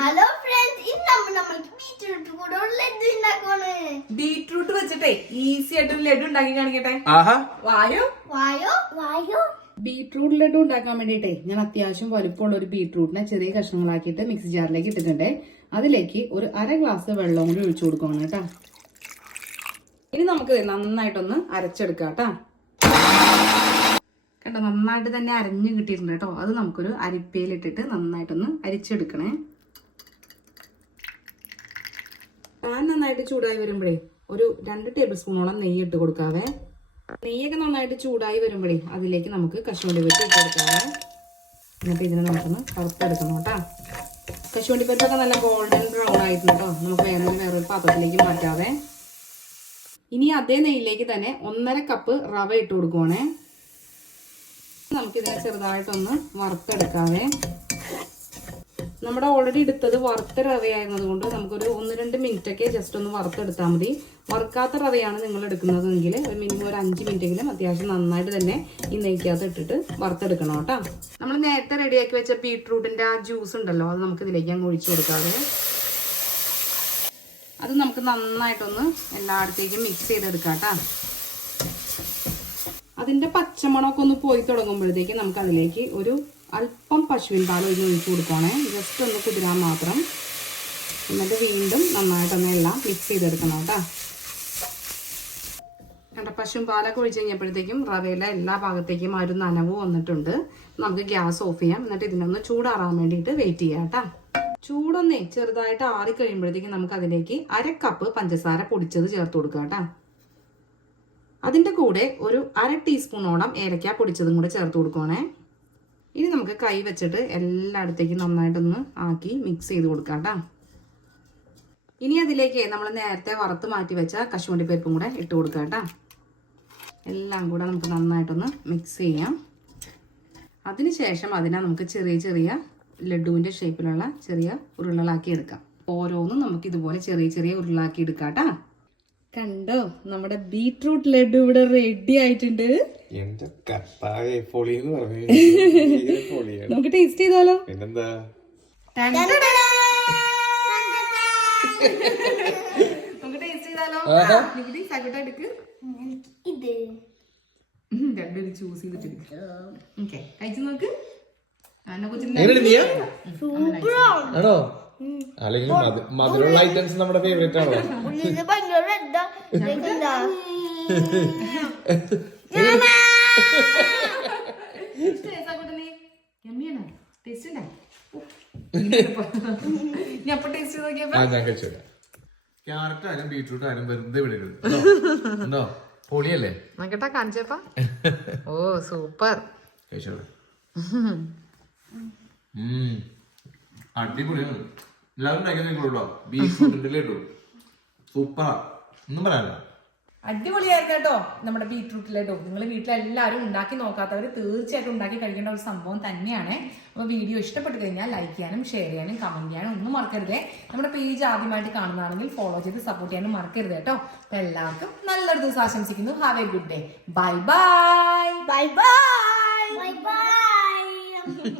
Hello friends ഇന്ന് നമ്മൾ നമ്മൾക്ക് ബീറ്റ്റൂട്ട് കൂടെ ഒരു ലഡു ഉണ്ടാക്കുവാണ്. ബീട്രൂട്ട് വെച്ചിട്ടേ ഈസി ആയിട്ട് ഒരു ലഡു ഉണ്ടാക്കി കാണിക്കട്ടെ? ആഹാ. വായോ? വായോ? വായോ? ബീട്രൂട്ട് ലഡു ഉണ്ടാക്കാൻ വേണ്ടിയിട്ടേ ഞാൻ അത്യാവശ്യം വലുപ്പമുള്ള ഒരു ബീട്രൂട്ടിനെ ചെറിയ കഷ്ണങ്ങളാക്കിയിട്ട് മിക്സി ജാറിലേക്ക് ഇട്ടിട്ടുണ്ട്. അതിലേക്ക് ഒരു അര ഗ്ലാസ് വെള്ളം കൂടി ഒഴിച്ചു കൊടുക്കണം കേട്ടാ. ഇനി നമുക്ക് നന്നായിട്ടൊന്ന് അരച്ചെടുക്കാം കേട്ടാ. കേട്ടോ നന്നായിട്ട് തന്നെ അരഞ്ഞു കിട്ടിയിട്ടുണ്ട് കേട്ടോ. അത് നമുക്കൊരു അരിപ്പയിലിട്ടിട്ട് നന്നായിട്ടൊന്ന് അരിച്ചെടുക്കണേ. പാൻ നന്നായിട്ട് ചൂടായി വരുമ്പോഴേ ഒരു രണ്ട് ടേബിൾ സ്പൂണോളം നെയ്യ് ഇട്ട് കൊടുക്കാവേ. നെയ്യൊക്കെ നന്നായിട്ട് ചൂടായി വരുമ്പോഴേ അതിലേക്ക് നമുക്ക് കശുവണ്ടി വെച്ച് ഇട്ട് കൊടുക്കാവേ. എന്നിട്ട് ഇതിനെ നമുക്കൊന്ന് വറുത്തെടുക്കണം കേട്ടോ. കശുവണ്ടി പരിപ്പൊക്കെ നല്ല ഗോൾഡൻ ബ്രൗൺ ആയിട്ടുണ്ട് കേട്ടോ. നമുക്ക് വേണമെങ്കിൽ വേറൊരു പാത്രത്തിലേക്ക് മാറ്റാവേ. ഇനി അതേ നെയ്യിലേക്ക് തന്നെ ഒന്നര കപ്പ് റവ ഇട്ട് കൊടുക്കുവാണേ. നമുക്കിതിനെ ചെറുതായിട്ടൊന്ന് വറുത്തെടുക്കാവേ. നമ്മുടെ ഓൾറെഡി എടുത്തത് വറുത്ത റവയായിരുന്നത് കൊണ്ട് നമുക്കൊരു ഒന്ന് രണ്ട് മിനിറ്റ് ഒക്കെ ജസ്റ്റ് ഒന്ന് വറുത്തെടുത്താൽ മതി. വറുക്കാത്ത റവയാണ് നിങ്ങൾ എടുക്കുന്നതെങ്കിൽ ഒരു മിനിമം ഒരു അഞ്ച് മിനിറ്റെങ്കിലും അത്യാവശ്യം നന്നായിട്ട് തന്നെ ഈ നെയ്ക്കകത്ത് ഇട്ടിട്ട് വറുത്തെടുക്കണം കേട്ടോ. നമ്മൾ നേരത്തെ റെഡിയാക്കി വെച്ച ബീട്രൂട്ടിന്റെ ആ ജ്യൂസ് ഉണ്ടല്ലോ അത് നമുക്ക് ഇതിലേക്ക് അങ്ങ് ഒഴിച്ചു കൊടുക്കാതെ അത് നമുക്ക് നന്നായിട്ടൊന്ന് എല്ലായിടത്തേക്കും മിക്സ് ചെയ്തെടുക്കാം കേട്ടോ. അതിന്റെ പച്ചമണമൊക്കെ ഒന്ന് പോയി തുടങ്ങുമ്പോഴത്തേക്ക് നമുക്ക് അതിലേക്ക് ഒരു അല്പം പശുവിൻ പാൽ ഒന്ന് ഒഴിച്ചു കൊടുക്കണേ ജസ്റ്റ് ഒന്ന് കുതിരാൻ മാത്രം. എന്നിട്ട് വീണ്ടും നന്നായിട്ടൊന്ന് എല്ലാം മിക്സ് ചെയ്തെടുക്കണം കേട്ടോ. കണ്ട പശുവും പാലൊക്കെ ഒഴിച്ച് കഴിഞ്ഞപ്പോഴത്തേക്കും റവയിലെ എല്ലാ ഭാഗത്തേക്കും ആ ഒരു നനവ് വന്നിട്ടുണ്ട്. നമുക്ക് ഗ്യാസ് ഓഫ് ചെയ്യാം. എന്നിട്ട് ഇതിനൊന്ന് ചൂടാറാൻ വേണ്ടിയിട്ട് വെയിറ്റ് ചെയ്യാം കേട്ടോ. ചൂടൊന്നേ ചെറുതായിട്ട് ആറി കഴിയുമ്പോഴത്തേക്കും നമുക്ക് അതിലേക്ക് അര കപ്പ് പഞ്ചസാര പൊടിച്ചത് ചേർത്ത് കൊടുക്കാം കേട്ടോ. അതിന്റെ കൂടെ ഒരു അര ടീസ്പൂണോളം ഏലക്ക പൊടിച്ചതും കൂടെ ചേർത്ത് കൊടുക്കണേ ഇനി നമുക്ക് കൈ വെച്ചിട്ട് എല്ലായിടത്തേക്കും നന്നായിട്ടൊന്ന് ആക്കി മിക്സ് ചെയ്ത് കൊടുക്കാം കേട്ടോ. ഇനി അതിലേക്ക് നമ്മൾ നേരത്തെ വറുത്ത് മാറ്റി വെച്ച കശുവണ്ടി പരിപ്പും കൂടെ ഇട്ട് കൊടുക്കാം കേട്ടോ. എല്ലാം കൂടെ നമുക്ക് നന്നായിട്ടൊന്ന് മിക്സ് ചെയ്യാം. അതിനുശേഷം അതിനെ നമുക്ക് ചെറിയ ചെറിയ ലഡുവിന്റെ ഷേപ്പിലുള്ള ചെറിയ ഉരുളകളാക്കി എടുക്കാം. ഓരോന്നും നമുക്ക് ഇതുപോലെ ചെറിയ ചെറിയ ഉരുളാക്കി എടുക്കാം കേട്ടോ. കണ്ടോ? നമ്മുടെ ബീട്രൂട്ട് ലഡു ഇവിടെ റെഡി ആയിട്ടുണ്ട്. എന്റെ പൊളി എന്ന് പറഞ്ഞു പൊളിയാണ്. നമുക്ക് ടേസ്റ്റ് ചെയ്താലോ? പിന്നെന്താ? നമുക്ക് ടേസ്റ്റ് ചെയ്താലോ? സകുട്ട എടുക്ക്. രണ്ടുപേരും ചൂസ് ചെയ്തിട്ട് ഓക്കെ കഴിച്ചു നോക്ക്. ആണോ? അല്ലെങ്കിൽ മധു- മധുരമുള്ള ഐറ്റംസ് നമ്മുടെ ഫേവറേറ്റ് ആണോ? ക്യാരറ്റ് ആയാലും ബീട്രൂട്ട് ആയാലും വെറുതെ വിടരുത്. ഉണ്ടോ? പൊളിയല്ലേ? നോക്കട്ടാ കാണിച്ചപ്പാ. ഓ സൂപ്പർ. കഴിച്ചോളൂ. അടിപൊളിയാണ്. എല്ലാവരും ഉണ്ടാക്കി ബീഫ് ലഡു സൂപ്പറാ ഒന്നും പറയാനില്ല. അടിപൊളിയായിരുന്നു കേട്ടോ നമ്മുടെ ബീട്രൂട്ട് ലഡു നിങ്ങൾ വീട്ടിലെല്ലാവരും ഉണ്ടാക്കി നോക്കാത്തവർ തീർച്ചയായിട്ടും ഉണ്ടാക്കി കഴിക്കേണ്ട ഒരു സംഭവം തന്നെയാണ്. അപ്പോൾ വീഡിയോ ഇഷ്ടപ്പെട്ടു കഴിഞ്ഞാൽ ലൈക്ക് ചെയ്യാനും ഷെയർ ചെയ്യാനും കമന്റ് ചെയ്യാനും ഒന്നും മറക്കരുതേ. നമ്മുടെ പേജ് ആദ്യമായിട്ട് കാണുന്നതാണെങ്കിൽ ഫോളോ ചെയ്ത് സപ്പോർട്ട് ചെയ്യാനും മറക്കരുത് കേട്ടോ അപ്പോൾ എല്ലാവർക്കും നല്ലൊരു ദിവസം ആശംസിക്കുന്നു. Have a good day bye bye bye bye bye bye